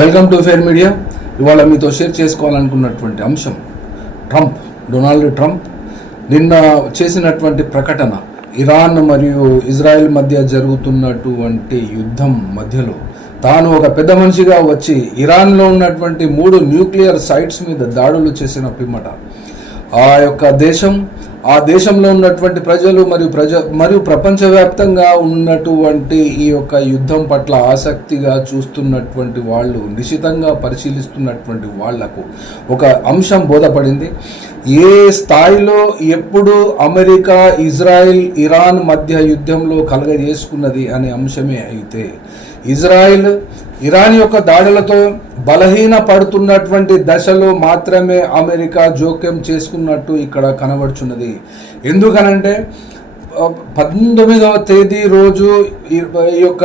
Welcome to fair media. ఇవాళ మీతో share చేసుకోవాలనుకున్నటువంటి అంశం డొనాల్డ్ ట్రంప్ నిన్న చేసినటువంటి ప్రకటన. ఇరాన్ మరియు ఇజ్రాయెల్ మధ్య జరుగుతున్నటువంటి యుద్ధం మధ్యలో తాను ఒక పెద్ద మనిషిగా వచ్చి ఇరాన్లో ఉన్నటువంటి 3 న్యూక్లియర్ సైట్స్ మీద దాడులు చేసిన పిమ్మట ఆ దేశంలో ఉన్నటువంటి ప్రజలు మరియు ప్రపంచవ్యాప్తంగా ఉన్నటువంటి ఈ యొక్క యుద్ధం పట్ల ఆసక్తిగా చూస్తున్నటువంటి వాళ్ళు, నిశితంగా పరిశీలిస్తున్నటువంటి వాళ్లకు ఒక అంశం బోధపడింది. ఏ స్థాయిలో ఎప్పుడు అమెరికా ఇరాన్ మధ్య యుద్ధంలో కలగజేసుకున్నది అనే అంశమే అయితే, ఇరాన్ యొక్క దాడులతో బలహీన పడుతున్నటువంటి దశలో మాత్రమే అమెరికా జోక్యం చేసుకున్నట్టు ఇక్కడ కనబడుచున్నది. ఎందుకనంటే 19వ తేదీ రోజు ఈ యొక్క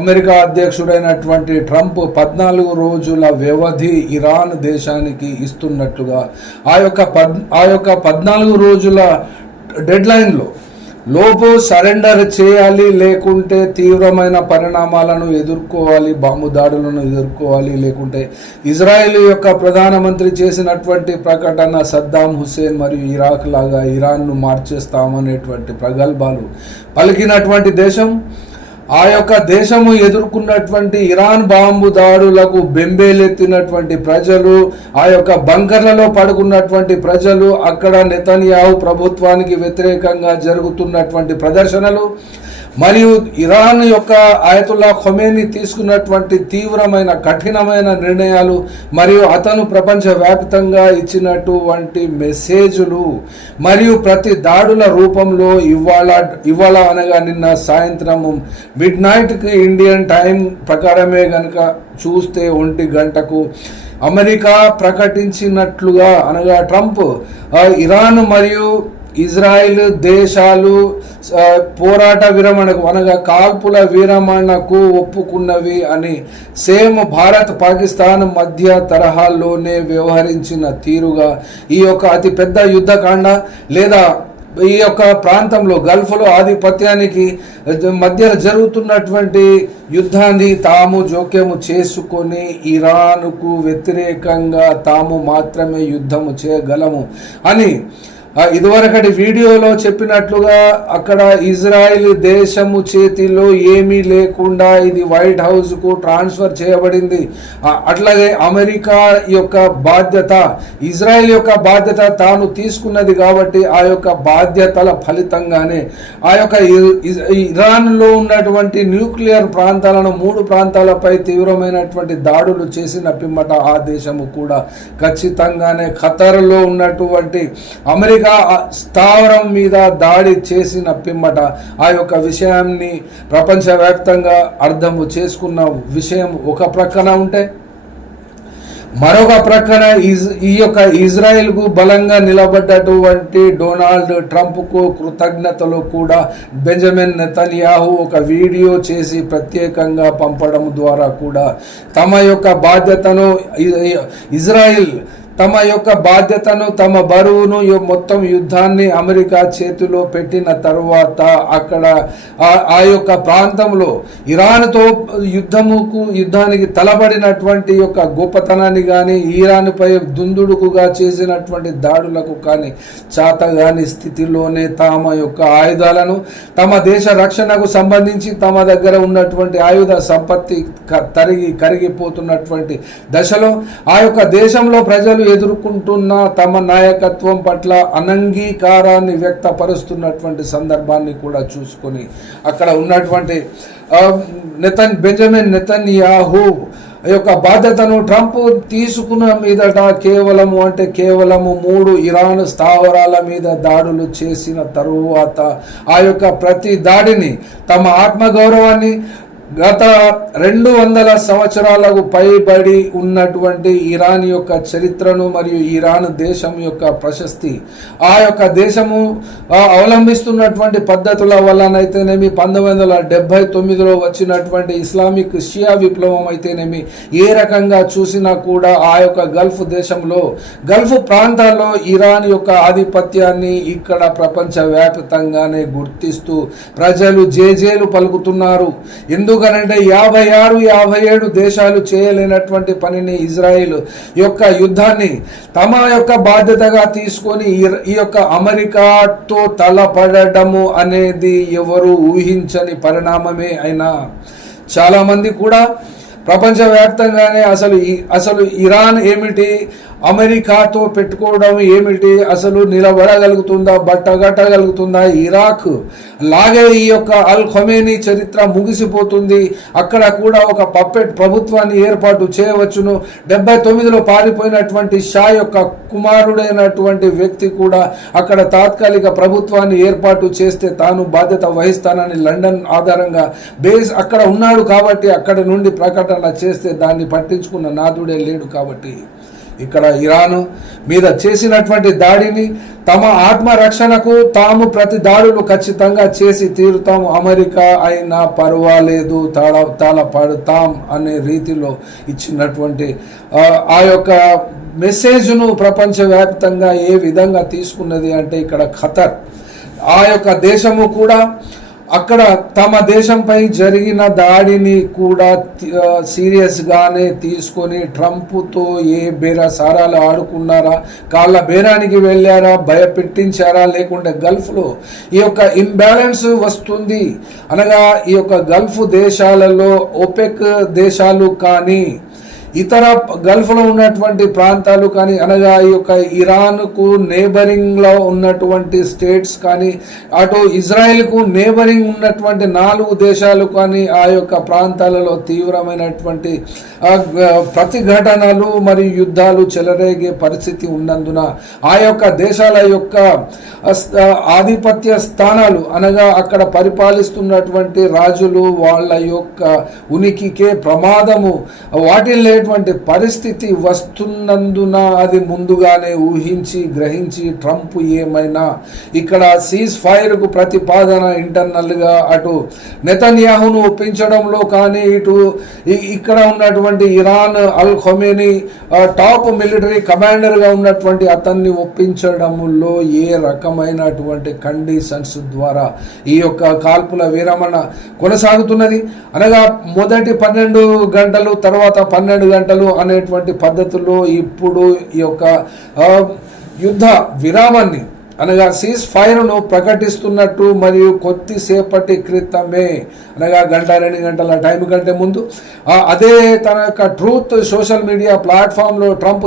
అమెరికా అధ్యక్షుడైనటువంటి ట్రంప్ 14 రోజుల వ్యవధి ఇరాన్ దేశానికి ఇస్తున్నట్లుగా ఆ యొక్క 14 రోజుల డెడ్లైన్లో లోపు సరెండర్ చేయాలి, లేకుంటే తీవ్రమైన పరిణామాలను ఎదుర్కోవాలి, బాంబు దాడులను ఎదుర్కోవాలి, లేకుంటే ఇజ్రాయెల్ యొక్క ప్రధానమంత్రి చేసినటువంటి ప్రకటన సద్దాం హుస్సేన్ మరియు ఇరాక్ లాగా ఇరాన్ను మార్చేస్తామనేటువంటి ప్రగల్భాలు పలికినటువంటి దేశం, ఆ యొక్క దేశము ఎదుర్కొన్నటువంటి ఇరాన్ బాంబు దాడులకు బెంబేలెత్తినటువంటి ప్రజలు, ఆ యొక్క బంకర్లలో పడుకున్నటువంటి ప్రజలు, అక్కడ నెతన్యాహు ప్రభుత్వానికి వ్యతిరేకంగా జరుగుతున్నటువంటి ప్రదర్శనలు, మరియు ఇరాన్ యొక్క ఆయతుల్లా ఖొమేనీ తీసుకున్నటువంటి తీవ్రమైన కఠినమైన నిర్ణయాలు, మరియు అతను ప్రపంచవ్యాప్తంగా ఇచ్చినటువంటి మెసేజ్లు, మరియు ప్రతి దాడుల రూపంలో ఇవాళ అనగా నిన్న సాయంత్రం మిడ్నైట్కి ఇండియన్ టైం ప్రకారమే కనుక చూస్తే 1 గంటకు అమెరికా ప్రకటించినట్లుగా అనగా ట్రంప్ ఇరాన్ మరియు ఇజ్రాయెల్ దేశాలు పోరాట విరమణకు అనగా కాల్పుల విరమణకు ఒప్పుకున్నవి అని సేమ్ భారత్ పాకిస్తాన్ మధ్య తరహాలోనే వ్యవహరించిన తీరుగా ఈ యొక్క అతిపెద్ద యుద్ధకాండ లేదా ఈ యొక్క ప్రాంతంలో గల్ఫ్లో ఆధిపత్యానికి మధ్య జరుగుతున్నటువంటి యుద్ధాన్ని తాము జోక్యము చేసుకొని ఇరాన్కు వ్యతిరేకంగా తాము మాత్రమే యుద్ధము చేయగలము అని ఇదివరకటి వీడియోలో చెప్పినట్లుగా అక్కడ ఇజ్రాయెల్ దేశము చేతిలో ఏమీ లేకుండా ఇది వైట్ హౌస్కు ట్రాన్స్ఫర్ చేయబడింది. అట్లాగే అమెరికా యొక్క బాధ్యత, ఇజ్రాయెల్ యొక్క బాధ్యత తాను తీసుకున్నది కాబట్టి ఆ యొక్క బాధ్యతల ఫలితంగానే ఆ యొక్క ఇరాన్లో ఉన్నటువంటి న్యూక్లియర్ ప్రాంతాలను 3 ప్రాంతాలపై తీవ్రమైనటువంటి దాడులు చేసిన పిమ్మట ఆ దేశము కూడా ఖచ్చితంగానే ఖతర్లో ఉన్నటువంటి అమెరికా స్థావరం మీద దాడి చేసిన పిమ్మట ఆ యొక్క విషయాన్ని ప్రపంచవ్యాప్తంగా అర్థము చేసుకున్న విషయం ఒక ప్రక్కన ఉంటే, మరొక ప్రక్కన ఈ యొక్క ఇజ్రాయెల్కు బలంగా నిలబడ్డటువంటి డొనాల్డ్ ట్రంప్కు కృతజ్ఞతలు కూడా బెంజమిన్ నెతన్యాహు ఒక వీడియో చేసి ప్రత్యేకంగా పంపడం ద్వారా కూడా తమ యొక్క బాధ్యతను తమ బరువును మొత్తం యుద్ధాన్ని అమెరికా చేతిలో పెట్టిన తరువాత అక్కడ ఆ యొక్క ప్రాంతంలో ఇరాన్తో యుద్ధానికి తలబడినటువంటి యొక్క గొప్పతనాన్ని కానీ, ఇరాన్పై దుందుడుకుగా చేసినటువంటి దాడులకు కానీ చాతగాని స్థితిలోనే తమ యొక్క ఆయుధాలను, తమ దేశ రక్షణకు సంబంధించి తమ దగ్గర ఉన్నటువంటి ఆయుధ సంపత్తి కరిగిపోతున్నటువంటి దశలో ఆ యొక్క దేశంలో ప్రజలు ఎదుర్కొంటున్న తమ నాయకత్వం పట్ల అనంగీకారాన్ని వ్యక్తపరుస్తున్నటువంటి సందర్భాన్ని కూడా చూసుకొని అక్కడ ఉన్నటువంటి బెంజమిన్ నెతన్యాహు యొక్క బాధ్యతను ట్రంప్ తీసుకున్న మీదట కేవలము 3 ఇరాన్ స్థావరాల మీద దాడులు చేసిన తరువాత ఆ యొక్క ప్రతి దాడిని తమ ఆత్మగౌరవాన్ని, గత 200 సంవత్సరాలకు పైబడి ఉన్నటువంటి ఇరాన్ యొక్క చరిత్రను మరియు ఇరాన్ దేశం యొక్క ప్రశస్తి, ఆ యొక్క దేశము అవలంబిస్తున్నటువంటి పద్ధతుల వల్లనైతేనేమి, 1979లో వచ్చినటువంటి ఇస్లామిక్ షియా విప్లవం అయితేనేమి, ఏ రకంగా చూసినా కూడా ఆ యొక్క గల్ఫ్ ప్రాంతాల్లో ఇరాన్ యొక్క ఆధిపత్యాన్ని ఇక్కడ ప్రపంచవ్యాప్తంగానే గుర్తిస్తూ ప్రజలు జేజేలు పలుకుతున్నారు. ఎందుకు ఎందుకనంటే 56, 57 దేశాలు చేయలేనటువంటి పనిని ఇజ్రాయిల్ యొక్క యుద్ధాన్ని తమ యొక్క బాధ్యతగా తీసుకొని ఈ యొక్క అమెరికాతో తలపడము అనేది ఎవరు ఊహించని పరిణామమే అయినా చాలామంది కూడా ప్రపంచవ్యాప్తంగానే అసలు ఇరాన్ ఏమిటి, అమెరికాతో పెట్టుకోవడం ఏమిటి, అసలు నిలబడగలుగుతుందా, బట్టగట్టగలుగుతుందా, ఇరాక్ లాగే ఈ యొక్క అల్ ఖొమేనీ చరిత్ర ముగిసిపోతుంది, అక్కడ కూడా ఒక పప్పెట్ ప్రభుత్వాన్ని ఏర్పాటు చేయవచ్చును. 79లో పారిపోయినటువంటి షా యొక్క కుమారుడైనటువంటి వ్యక్తి కూడా అక్కడ తాత్కాలిక ప్రభుత్వాన్ని ఏర్పాటు చేస్తే తాను బాధ్యత వహిస్తానని లండన్ ఆధారంగా బేస్ అక్కడ ఉన్నాడు కాబట్టి అక్కడ నుండి ప్రకటన చేస్తే దాన్ని పట్టించుకున్న నాదుడే లేడు. కాబట్టి ఇక్కడ ఇరాన్ మీద చేసినటువంటి దాడిని తమ ఆత్మరక్షణకు తాము ప్రతి దాడులు ఖచ్చితంగా చేసి తీరుతాము, అమెరికా అయినా పర్వాలేదు తాళపడతాం అనే రీతిలో ఇచ్చినటువంటి ఆ యొక్క మెసేజ్ను ప్రపంచవ్యాప్తంగా ఏ విధంగా తీసుకున్నది అంటే ఇక్కడ ఖతర్ ఆ యొక్క దేశము కూడా అక్కడ తమ దేశంపై జరిగిన దాడిని కూడా సీరియస్గానే తీసుకొని ట్రంప్తో ఏ బేరసారాలు ఆడుకున్నారా, కాళ్ళ బేరానికి వెళ్ళారా, భయపెట్టించారా, లేకుంటే గల్ఫ్లో ఈ యొక్క ఇంబ్యాలెన్స్ వస్తుంది అనగా ఈ యొక్క గల్ఫ్ దేశాలలో ఓపెక్ దేశాలు కానీ ఇతర గల్ఫ్లో ఉన్నటువంటి ప్రాంతాలు కానీ అనగా ఈ యొక్క ఇరాన్కు నేబరింగ్లో ఉన్నటువంటి స్టేట్స్ కానీ అటు ఇజ్రాయెల్కు నేబరింగ్ ఉన్నటువంటి 4 దేశాలు కానీ ఆ యొక్క ప్రాంతాలలో తీవ్రమైనటువంటి ప్రతిఘటనలు మరియు యుద్ధాలు చెలరేగే పరిస్థితి ఉన్నందున ఆ యొక్క దేశాల యొక్క ఆధిపత్య స్థానాలు అనగా అక్కడ పరిపాలిస్తున్నటువంటి రాజులు వాళ్ళ యొక్క ఉనికికే ప్రమాదము వాటిల్లేటువంటి పరిస్థితి వస్తున్నందున అది ముందుగానే ఊహించి గ్రహించి ట్రంప్ ఏమైనా ఇక్కడ సీజ్ ఫైర్కు ప్రతిపాదన ఇంటర్నల్గా అటు నెతన్యాహును ఒప్పించడంలో కానీ ఇటు ఇక్కడ ఉన్నటువంటి ఇరాన్ అల్ ఖొమేనీ టాప్ మిలిటరీ కమాండర్గా ఉన్నటువంటి అతన్ని ఒప్పించడంలో ఏ రకమైనటువంటి కండిషన్స్ ద్వారా ఈ యొక్క కాల్పుల విరమణ కొనసాగుతున్నది అనగా మొదటి 12 గంటలు తర్వాత 12 గంటలు అనేటువంటి పద్ధతుల్లో ఇప్పుడు ఈ యొక్క యుద్ధ విరామాన్ని అనగా సీజ్ ఫైర్ను ప్రకటిస్తున్నట్టు మరియు కొద్దిసేపటి క్రితమే అనగా 1-2 గంటల టైం కంటే ముందు అదే తన యొక్క ట్రూత్ సోషల్ మీడియా ప్లాట్ఫామ్లో ట్రంప్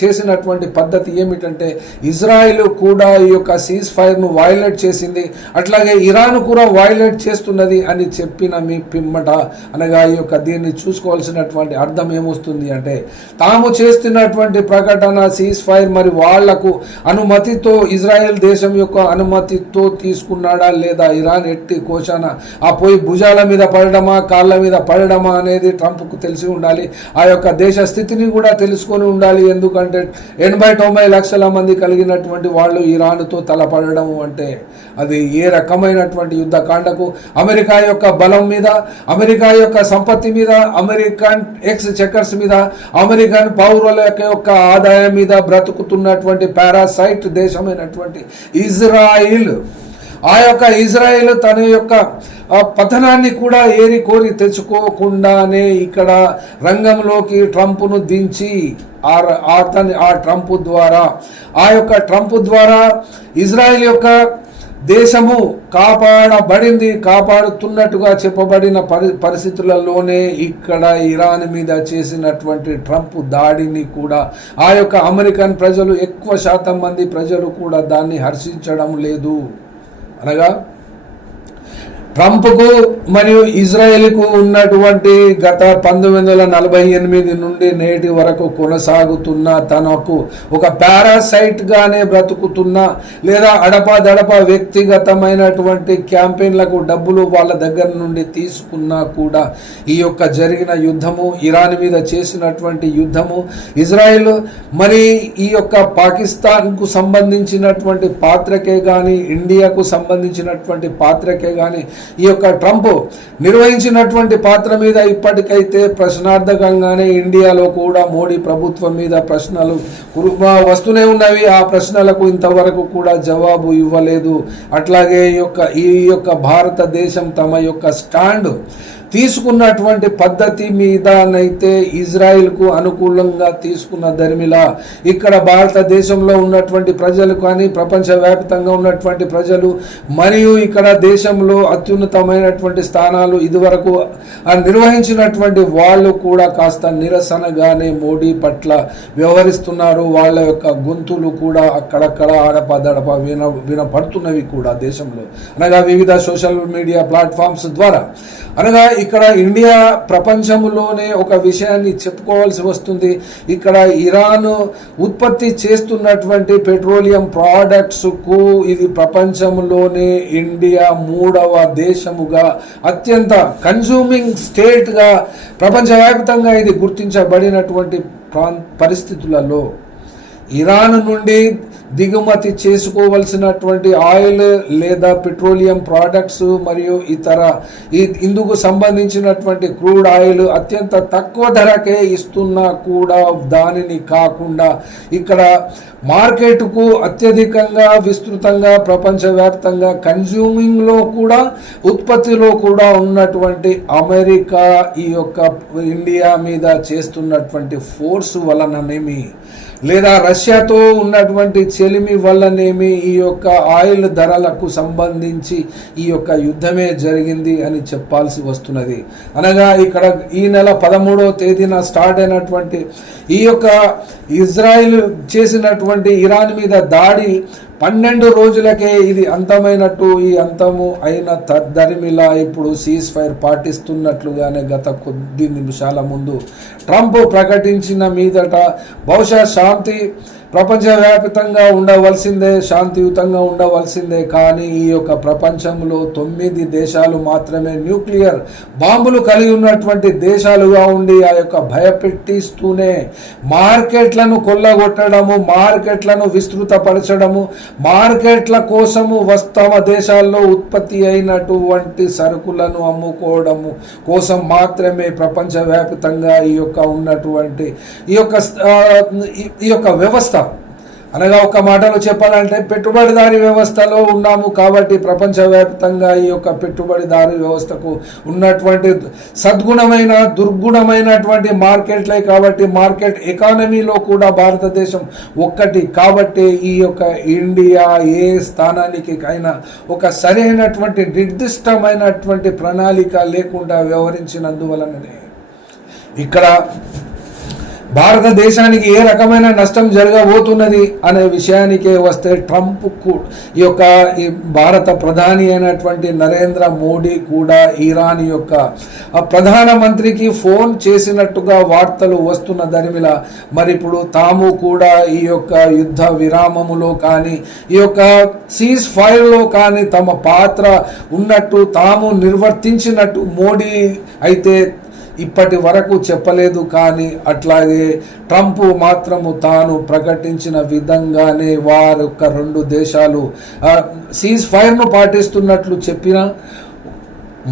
చేసినటువంటి పద్ధతి ఏమిటంటే ఇజ్రాయిల్ కూడా ఈ యొక్క సీజ్ ఫైర్ను వైలేట్ చేసింది, అట్లాగే ఇరాన్ కూడా వైలేట్ చేస్తున్నది అని చెప్పిన మీ పిమ్మట అనగా ఈ యొక్క దీన్ని చూసుకోవాల్సినటువంటి అర్థం ఏమొస్తుంది అంటే తాము చేస్తున్నటువంటి ప్రకటన సీజ్ ఫైర్ మరి వాళ్లకు అనుమతితో ఇజ్రాయిల్ దేశం యొక్క అనుమతితో తీసుకున్నాడా లేదా, ఇరాన్ ఎట్టి కోశాన ఆ పోయి భుజాల మీద పడడమా కాళ్ళ మీద పడడమా అనేది ట్రంప్కు తెలిసి ఉండాలి. ఆ యొక్క దేశ స్థితిని కూడా తెలుసుకొని ఉండాలి. ఎందుకంటే 80-90 లక్షల మంది కలిగినటువంటి వాళ్ళు ఇరాన్తో తలపడము అంటే అది ఏ రకమైనటువంటి యుద్ధకాండకు అమెరికా యొక్క బలం మీద, అమెరికా యొక్క సంపత్తి మీద, అమెరికన్ ఎక్స్‌చెకర్స్ మీద, అమెరికన్ పౌరుల యొక్క ఆదాయం మీద బ్రతుకుతున్నటువంటి పారాసైట్ దేశమైనటువంటి ఇజ్రాయిల్ ఆ యొక్క ఇజ్రాయిల్ తన యొక్క పతనాన్ని కూడా ఏరి కోరి తెచ్చుకోకుండానే ఇక్కడ రంగంలోకి ట్రంప్ను దించి ఆ ట్రంప్ ద్వారా ఆ యొక్క ట్రంప్ ద్వారా ఇజ్రాయిల్ యొక్క దేశము కాపాడుతున్నట్టుగా చెప్పబడిన పరిస్థితులలోనే ఇక్కడ ఇరాన్ మీద చేసినటువంటి ట్రంప్ దాడిని కూడా ఆ యొక్క అమెరికన్ ప్రజలు ఎక్కువ శాతం మంది ప్రజలు కూడా దాన్ని హర్షించడం లేదు. అనగా ట్రంప్కు మరియు ఇజ్రాయెల్కు ఉన్నటువంటి గత 1948 నుండి నేటి వరకు కొనసాగుతున్న తనకు ఒక పారాసైట్గానే బ్రతుకుతున్న లేదా అడపదడప వ్యక్తిగతమైనటువంటి క్యాంపెయిన్లకు డబ్బులు వాళ్ళ దగ్గర నుండి తీసుకున్నా కూడా ఈ యొక్క జరిగిన యుద్ధము, ఇరాన్ మీద చేసినటువంటి యుద్ధము, ఇజ్రాయెల్ మరి ఈ యొక్క పాకిస్తాన్కు సంబంధించినటువంటి పాత్రకే కానీ ఇండియాకు సంబంధించినటువంటి పాత్రకే కానీ ఈ యొక్క ట్రంప్ నిర్వహించినటువంటి పాత్ర మీద ఇప్పటికైతే ప్రశ్నార్థకంగానే ఇండియాలో కూడా మోడీ ప్రభుత్వం మీద ప్రశ్నలు వస్తూనే ఉన్నవి. ఆ ప్రశ్నలకు ఇంతవరకు కూడా జవాబు ఇవ్వలేదు. అట్లాగే ఈ యొక్క భారతదేశం తమ యొక్క స్టాండ్ తీసుకున్నటువంటి పద్ధతి మీదనైతే ఇజ్రాయిల్కు అనుకూలంగా తీసుకున్న ధర్మిలా ఇక్కడ భారతదేశంలో ఉన్నటువంటి ప్రజలు కానీ ప్రపంచవ్యాప్తంగా ఉన్నటువంటి ప్రజలు మరియు ఇక్కడ దేశంలో అత్యున్నతమైనటువంటి స్థానాలు ఇదివరకు నిర్వహించినటువంటి వాళ్ళు కూడా కాస్త నిరసనగానే మోడీ పట్ల వ్యవహరిస్తున్నారు. వాళ్ళ యొక్క గొంతులు కూడా అక్కడక్కడ ఆడపదడప వినపడుతున్నవి కూడా దేశంలో, అనగా వివిధ సోషల్ మీడియా ప్లాట్ఫామ్స్ ద్వారా. అనగా ఇక్కడ ఇండియా ప్రపంచంలోనే ఒక విషయాన్ని చెప్పుకోవాల్సి వస్తుంది. ఇక్కడ ఇరాన్ ఉత్పత్తి చేస్తున్నటువంటి పెట్రోలియం ప్రోడక్ట్స్కు ఇది ప్రపంచంలోనే ఇండియా 3వ దేశముగా అత్యంత కన్జ్యూమింగ్ స్టేట్గా ప్రపంచవ్యాప్తంగా ఇది గుర్తించబడినటువంటి పరిస్థితులలో ఇరాన్ నుండి దిగుమతి చేసుకోవలసినటువంటి ఆయిల్ లేదా పెట్రోలియం ప్రోడక్ట్స్ మరియు ఇతర ఇందుకు సంబంధించినటువంటి క్రూడ్ ఆయిల్ అత్యంత తక్కువ ధరకే ఇస్తున్నా కూడా దానిని కాకుండా ఇక్కడ మార్కెట్కు అత్యధికంగా విస్తృతంగా ప్రపంచవ్యాప్తంగా కన్జ్యూమింగ్లో కూడా ఉత్పత్తిలో కూడా ఉన్నటువంటి అమెరికా ఈ యొక్క ఇండియా మీద చేస్తున్నటువంటి ఫోర్స్ వలననేమి లేదా రష్యాతో ఉన్నటువంటి చెలిమి వల్లనేమి ఈ యొక్క ఆయిల్ ధరలకు సంబంధించి ఈ యొక్క యుద్ధమే జరిగింది అని చెప్పాల్సి వస్తున్నది. అనగా ఇక్కడ ఈ నెల 13వ తేదీన స్టార్ట్ అయినటువంటి ఈ యొక్క ఇజ్రాయిల్ చేసినటువంటి ఇరాన్ మీద దాడి 12 రోజులకే ఇది అంతమైనట్టు, ఈ అంతము అయిన తద్దరిమిలా ఇప్పుడు సీజ్ ఫైర్ పాటిస్తున్నట్లుగానే గత కొద్ది నిమిషాల ముందు ట్రంప్ ప్రకటించిన మీదట బహుశా శాంతి ప్రపంచవ్యాప్తంగా ఉండవలసిందే, శాంతియుతంగా ఉండవలసిందే. కానీ ఈ యొక్క ప్రపంచంలో 9 దేశాలు మాత్రమే న్యూక్లియర్ బాంబులు కలిగి ఉన్నటువంటి దేశాలుగా ఉండి ఆ యొక్క భయపెట్టిస్తూనే మార్కెట్లను కొల్లగొట్టడము, మార్కెట్లను విస్తృతపరచడము, మార్కెట్ల కోసము తమ దేశాల్లో ఉత్పత్తి అయినటువంటి సరుకులను అమ్ముకోవడము కోసం మాత్రమే ప్రపంచవ్యాప్తంగా ఈ యొక్క ఉన్నటువంటి ఈ యొక్క వ్యవస్థ, అనగా ఒక మాటలో చెప్పాలంటే పెట్టుబడిదారీ వ్యవస్థలో ఉన్నాము. కాబట్టి ప్రపంచవ్యాప్తంగా ఈ యొక్క పెట్టుబడిదారీ వ్యవస్థకు ఉన్నటువంటి సద్గుణమైన దుర్గుణమైనటువంటి మార్కెట్లే. కాబట్టి మార్కెట్ ఎకానమీలో కూడా భారతదేశం ఒక్కటి. కాబట్టి ఈ యొక్క ఇండియా ఏ స్థానానికి అయినా ఒక సరైనటువంటి నిర్దిష్టమైనటువంటి ప్రణాళిక లేకుండా వ్యవహరించినందువలననే ఇక్కడ భారతదేశానికి ఏ రకమైన నష్టం జరగబోతున్నది అనే విషయానికే వస్తే ట్రంప్ ఈ భారత ప్రధాని అయినటువంటి నరేంద్ర మోడీ కూడా ఇరాన్ యొక్క ప్రధానమంత్రికి ఫోన్ చేసినట్టుగా వార్తలు వస్తున్న దరిమిల మరి ఇప్పుడు తాము కూడా ఈ యొక్క యుద్ధ విరామములో కానీ ఈ యొక్క సీజ్ ఫైర్లో కానీ తమ పాత్ర ఉన్నట్టు తాము నిర్వర్తించినట్టు మోడీ అయితే ఇప్పటి వరకు చెప్పలేదు. కానీ అట్లాగే ట్రంప్ మాత్రము తాను ప్రకటించిన విధంగానే వారి యొక్క 2 దేశాలు సీజ్ ఫైర్ను పాటిస్తున్నట్లు చెప్పిన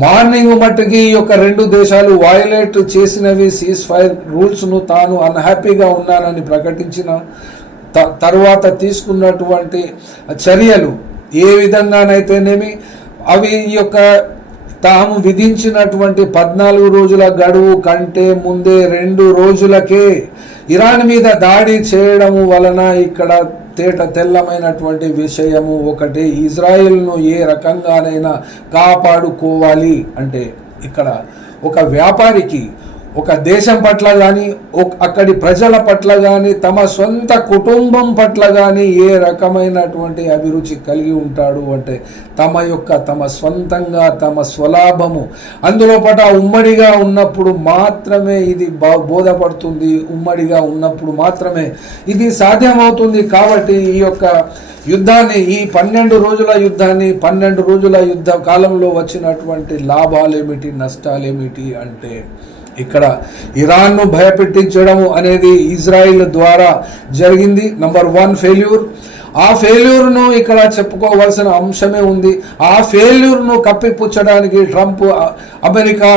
మార్నింగ్ మట్టుకి ఈ యొక్క 2 దేశాలు వయలేట్ చేసినవి సీజ్ ఫైర్ రూల్స్ను తాను అన్హ్యాపీగా ఉన్నానని ప్రకటించిన తర్వాత తీసుకున్నటువంటి చర్యలు ఏ విధంగానైతేనేమి అవి ఈ యొక్క తాము విధించినటువంటి 14 రోజుల గడువు కంటే ముందే 2 రోజులకే ఇరాన్ మీద దాడి చేయడము వలన ఇక్కడ తెల్లమైనటువంటి విషయము ఒకటి, ఇజ్రాయెల్ను ఏ రకంగానైనా కాపాడుకోవాలి అంటే ఇక్కడ ఒక వ్యాపారికి ఒక దేశం పట్ల కానీ అక్కడి ప్రజల పట్ల కానీ తమ సొంత కుటుంబం పట్ల కానీ ఏ రకమైనటువంటి అభిరుచి కలిగి ఉంటాడు అంటే తమ స్వంతంగా తమ స్వలాభము అందులో ఉమ్మడిగా ఉన్నప్పుడు మాత్రమే ఇది బోధపడుతుంది, ఉమ్మడిగా ఉన్నప్పుడు మాత్రమే ఇది సాధ్యమవుతుంది. కాబట్టి ఈ యొక్క యుద్ధాన్ని, ఈ 12 రోజుల యుద్ధాన్ని, 12 రోజుల యుద్ధ కాలంలో వచ్చినటువంటి లాభాలేమిటి, నష్టాలేమిటి అంటే ఇక్కడ ఇరాన్ను భయపెట్టించడము అనేది ఇజ్రాయిల్ ద్వారా జరిగింది. Number 1 failure. ఆ ఫెయిల్యూర్ను ఇక్కడ చెప్పుకోవాల్సిన అంశమే ఉంది. ఆ ఫెయిల్యూర్ను కప్పిపుచ్చడానికి ట్రంప్ అమెరికా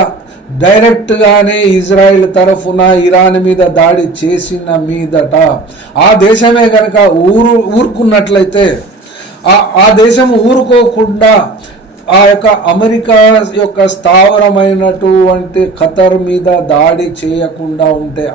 డైరెక్ట్గానే ఇజ్రాయిల్ తరఫున ఇరాన్ మీద దాడి చేసిన మీదట ఆ దేశమే కనుక ఊరుకున్నట్లయితే ఆ దేశం ఊరుకోకుండా ఆ యొక్క అమెరికా యొక్క స్థావరమైనటువంటి ఖతర్ మీద దాడి చేయకుండా ఉంటే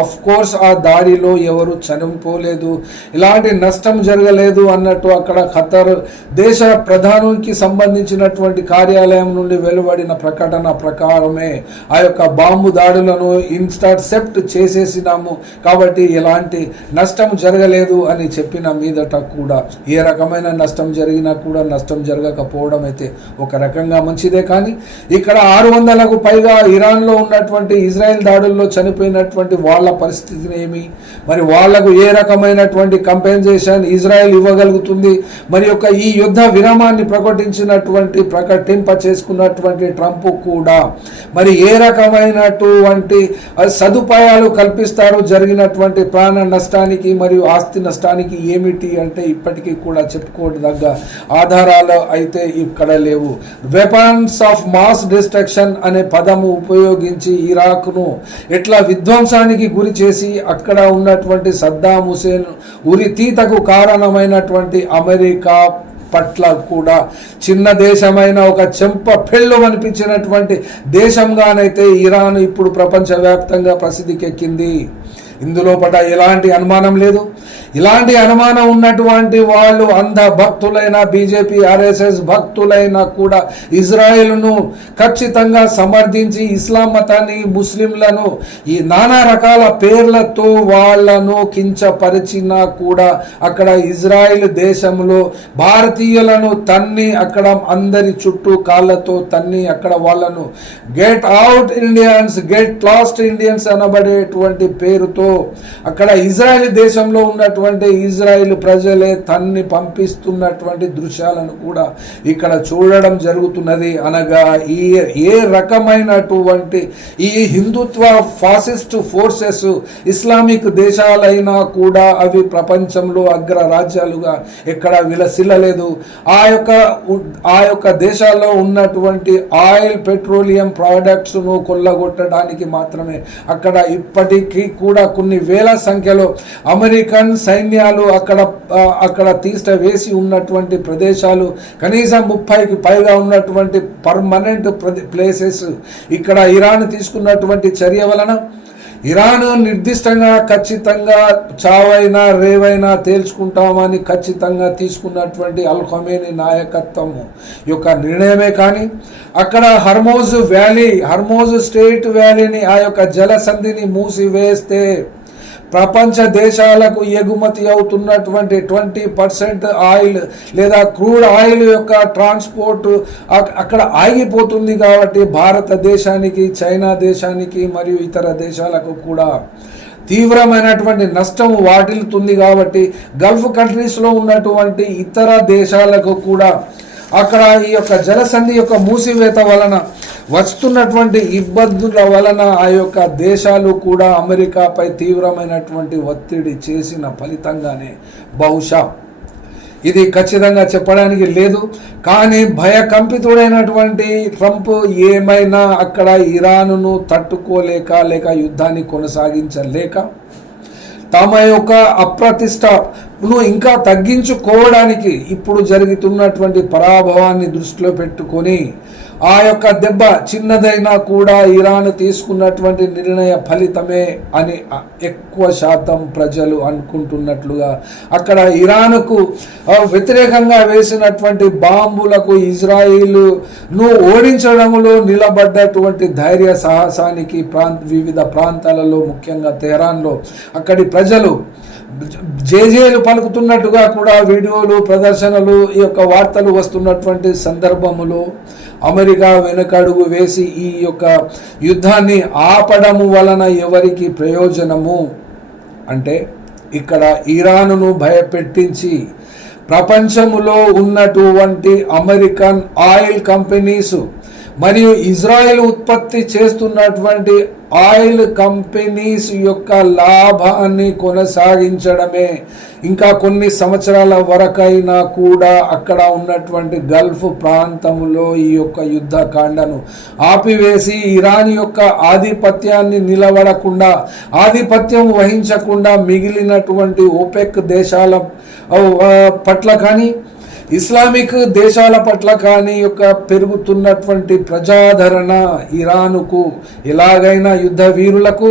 ఆఫ్ కోర్స్ ఆ దాడిలో ఎవరు చనిపోలేదు, ఇలాంటి నష్టం జరగలేదు అన్నట్టు అక్కడ ఖతర్ దేశ ప్రధానికి సంబంధించినటువంటి కార్యాలయం నుండి వెలువడిన ప్రకటన ప్రకారమే ఆ యొక్క బాంబు దాడులను ఇంటర్సెప్ట్ చేసేసినాము, కాబట్టి ఎలాంటి నష్టం జరగలేదు అని చెప్పిన మీదట కూడా ఏ రకమైన నష్టం జరిగినా కూడా నష్టం జరగకపోవడం అయితే ఒక రకంగా మంచిదే. కానీ ఇక్కడ 600కు పైగా ఇరాన్లో ఉన్నటువంటి ఇజ్రాయెల్ దాడుల్లో చనిపోయినటువంటి వాళ్ళ పరిస్థితిని ఏమి, మరి వాళ్లకు ఏ రకమైనటువంటి కంపెన్సేషన్ ఇజ్రాయెల్ ఇవ్వగలుగుతుంది, మరి యొక్క ఈ యుద్ధ విరామాన్ని ప్రకటింప చేసుకున్నటువంటి ట్రంప్ కూడా మరి ఏ రకమైనటువంటి సదుపాయాలు కల్పిస్తారు జరిగినటువంటి ప్రాణ నష్టానికి మరియు ఆస్తి నష్టానికి ఏమిటి అంటే ఇప్పటికీ కూడా చెప్పుకోదగ్గ ఆధారాలు అయితే ఇక్కడ లేవు. వెపన్స్ ఆఫ్ మాస్ డిస్ట్రక్షన్ అనే పదము ఉపయోగించి ఇరాక్ను ఎట్లా విధ్వంసానికి గురి చేసి అక్కడ ఉన్నటువంటి సద్దాం హుసేన్ ఉరితీతకు కారణమైనటువంటి అమెరికా పట్ల కూడా చిన్న దేశమైన ఒక చెంప పెళ్ళు అనిపించినటువంటి దేశంగానైతే ఇరాన్ ఇప్పుడు ప్రపంచవ్యాప్తంగా ప్రసిద్ధికెక్కింది. ఇందులో ఎలాంటి అనుమానం లేదు. ఇలాంటి అనుమానం ఉన్నటువంటి వాళ్ళు అంధ భక్తులైన బీజేపీ ఆర్ఎస్ఎస్ భక్తులైనా కూడా ఇజ్రాయెల్ను ఖచ్చితంగా సమర్థించి ఇస్లాం మతాన్ని ముస్లింలను ఈ నానా రకాల పేర్లతో వాళ్లను కించపరిచినా కూడా అక్కడ ఇజ్రాయెల్ దేశంలో భారతీయులను తన్ని అక్కడ అందరి చుట్టూ కాళ్ళతో తన్ని అక్కడ వాళ్ళను get out Indians, get lost Indians అనబడేటువంటి పేరుతో అక్కడ ఇజ్రాయెల్ దేశంలో ఉన్నటువంటి ఇజ్రాయెల్ ప్రజలే తన్ని పంపిస్తున్నటువంటి దృశ్యాలను కూడా ఇక్కడ చూడడం జరుగుతున్నది. అనగా ఏ రకమైనటువంటి ఈ హిందుత్వ ఫాసిస్ట్ ఫోర్సెస్ ఇస్లామిక్ దేశాలైనా కూడా అవి ప్రపంచంలో అగ్రరాజ్యాలుగా ఎక్కడ విలసిల్లలేదు. ఆ యొక్క దేశాల్లో ఉన్నటువంటి ఆయిల్ పెట్రోలియం ప్రోడక్ట్స్ను కొల్లగొట్టడానికి మాత్రమే అక్కడ ఇప్పటికీ కూడా కొన్ని వేల సంఖ్యలో అమెరికన్ సైన్యాలు అక్కడ వేసి ఉన్నటువంటి ప్రదేశాలు కనీసం 30కి పైగా ఉన్నటువంటి పర్మనెంట్ ప్లేసెస్ ఇక్కడ ఇరాన్ తీసుకున్నటువంటి చర్య వలన ఇరాన్ నిర్దిష్టంగా ఖచ్చితంగా చావైనా రేవైనా తేల్చుకుంటామని ఖచ్చితంగా తీసుకున్నటువంటి అల్ ఖమేనీ నాయకత్వం యొక్క నిర్ణయమే. కానీ అక్కడ హర్మోజ్ స్ట్రెయిట్ వ్యాలీని ఆ యొక్క జలసంధిని మూసివేస్తే ప్రపంచ దేశాలకు ఎగుమతి అవుతున్నటువంటి 20% ఆయిల్ లేదా క్రూడ్ ఆయిల్ యొక్క ట్రాన్స్పోర్ట్ అక్కడ ఆగిపోతుంది. కాబట్టి భారతదేశానికి, చైనా దేశానికి మరియు ఇతర దేశాలకు కూడా తీవ్రమైనటువంటి నష్టం వాటిల్లుతుంది. కాబట్టి గల్ఫ్ కంట్రీస్లో ఉన్నటువంటి ఇతర దేశాలకు కూడా అక్కడ ఈ యొక్క జలసంధి యొక్క మూసివేత వలన వస్తున్నటువంటి ఇబ్బందుల వలన ఆ యొక్క దేశాలు కూడా అమెరికాపై తీవ్రమైనటువంటి ఒత్తిడి చేసిన ఫలితంగానే బహుశా ఇది ఖచ్చితంగా చెప్పడానికి లేదు. కానీ భయకంపితుడైనటువంటి ట్రంప్ ఏమైనా అక్కడ ఇరాన్ను తట్టుకోలేక లేక యుద్ధాన్ని కొనసాగించలేక తమ యొక్క అప్రతిష్టను ఇంకా తగ్గించుకోవడానికి ఇప్పుడు జరుగుతున్నటువంటి పరాభవాన్ని దృష్టిలో పెట్టుకొని ఆ యొక్క దెబ్బ చిన్నదైనా కూడా ఇరాన్ తీసుకున్నటువంటి నిర్ణయ ఫలితమే అని ఎక్కువ శాతం ప్రజలు అనుకుంటున్నట్లుగా అక్కడ ఇరాన్కు వ్యతిరేకంగా వేసినటువంటి బాంబులకు ఇజ్రాయిల్ను ఓడించడంలో నిలబడ్డటువంటి ధైర్య సాహసానికి వివిధ ప్రాంతాలలో ముఖ్యంగా తెహరాన్లో అక్కడి ప్రజలు జేజేలు పలుకుతున్నట్టుగా కూడా వీడియోలు ప్రదర్శనలు ఈ యొక్క వార్తలు వస్తున్నటువంటి సందర్భములో అమెరికా వెనకడుగు వేసి ఈ యొక్క యుద్ధాన్ని ఆపడము వలన ఎవరికి ప్రయోజనము అంటే ఇక్కడ ఇరాన్ను భయపెట్టించి ప్రపంచములో ఉన్నటువంటి అమెరికన్ ఆయిల్ కంపెనీస్ మరియు ఇజ్రాయెల్ ఉత్పత్తి చేస్తున్నటువంటి ఆయిల్ కంపెనీస్ యొక్క లాభాన్ని కొనసాగించడమే. ఇంకా కొన్ని సంవత్సరాల వరకైనా కూడా అక్కడ ఉన్నటువంటి గల్ఫ్ ప్రాంతంలో ఈ యొక్క యుద్ధకాండను ఆపివేసి ఇరాన్ యొక్క ఆధిపత్యాన్ని నిలబడకుండా, ఆధిపత్యం వహించకుండా మిగిలినటువంటి ఓపెక్ దేశాల పట్ల కానీ ఇస్లామిక్ దేశాల పట్ల కానీ యొక్క పెరుగుతున్నటువంటి ప్రజాదరణ ఇరానుకు ఎలాగైనా యుద్ధ వీరులకు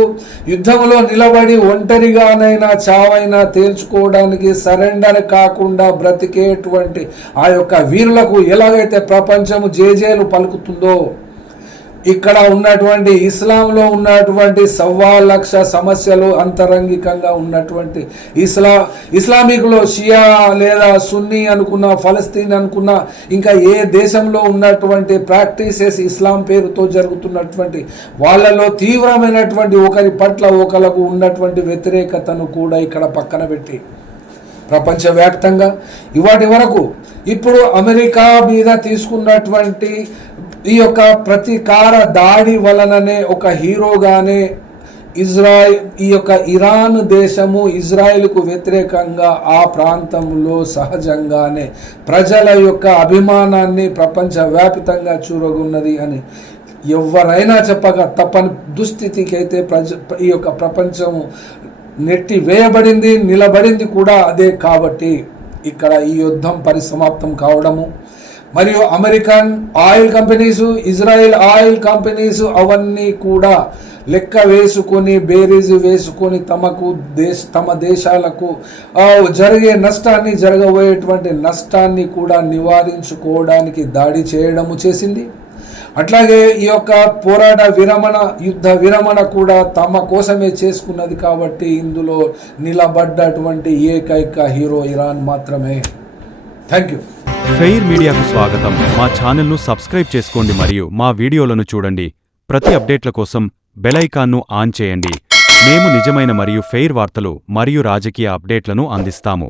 యుద్ధంలో నిలబడి ఒంటరిగానైనా చావైనా తేల్చుకోవడానికి సరెండర్ కాకుండా బ్రతికేటువంటి ఆ యొక్క వీరులకు ఎలాగైతే ప్రపంచము జేజేలు పలుకుతుందో, ఇక్కడ ఉన్నటువంటి ఇస్లాంలో ఉన్నటువంటి 1.25 సమస్యలు అంతరంగికంగా ఉన్నటువంటి ఇస్లామిక్లో షియా లేదా సున్నీ అనుకున్న, ఫలస్తీన్ అనుకున్న, ఇంకా ఏ దేశంలో ఉన్నటువంటి ప్రాక్టీసెస్ ఇస్లాం పేరుతో జరుగుతున్నటువంటి వాళ్ళలో తీవ్రమైనటువంటి ఒకరి పట్ల ఒకరికి ఉన్నటువంటి వ్యతిరేకతను కూడా ఇక్కడ పక్కన పెట్టి ప్రపంచవ్యాప్తంగా ఇవాటి వరకు ఇప్పుడు అమెరికా మీద తీసుకున్నటువంటి ఈ యొక్క ప్రతీకార దాడి వలననే ఒక హీరోగానే ఈ యొక్క ఇరాన్ దేశము ఇజ్రాయెల్కు వ్యతిరేకంగా ఆ ప్రాంతంలో సహజంగానే ప్రజల యొక్క అభిమానాన్ని ప్రపంచవ్యాప్తంగా చూరగొన్నది అని ఎవరైనా చెప్పక తప్పని దుస్థితికి అయితే ఈ యొక్క ప్రపంచము నెట్టి వేయబడింది, నిలబడింది కూడా అదే. కాబట్టి ఇక్కడ ఈ యుద్ధం పరిసమాప్తం కావడము మరియు American oil companies, Israel oil companies అవన్నీ కూడా లెక్క వేసుకొని బేరీజు వేసుకొని తమ దేశాలకు జరిగే నష్టాన్ని, జరగబోయేటువంటి నష్టాన్ని కూడా నివారించుకోవడానికి దాడి చేయడము చేసింది. అట్లాగే ఈ యొక్క పోరాట విరమణ, యుద్ధ విరమణ కూడా తమ కోసమే చేసుకున్నది. కాబట్టి ఇందులో నిలబడ్డటువంటి ఏకైక హీరో ఇరాన్ మాత్రమే. Thank you. ఫెయిర్ మీడియాకు స్వాగతం. మా ఛానల్ను సబ్స్క్రైబ్ చేసుకోండి మరియు మా వీడియోలను చూడండి. ప్రతి అప్డేట్ల కోసం బెల్ ఐకాన్ను ఆన్ చేయండి. మేము నిజమైన మరియు ఫెయిర్ వార్తలు మరియు రాజకీయ అప్డేట్లను అందిస్తాము.